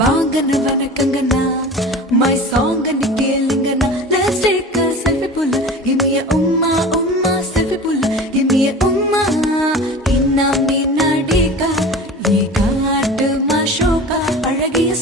வாங்கன்னு வணக்கங்கண்ணா my song and கேளுங்கண்ணா let's take a selfie pull give me a umma selfie pull give me a umma inna minadika ye kaatu ma shoka அழகிய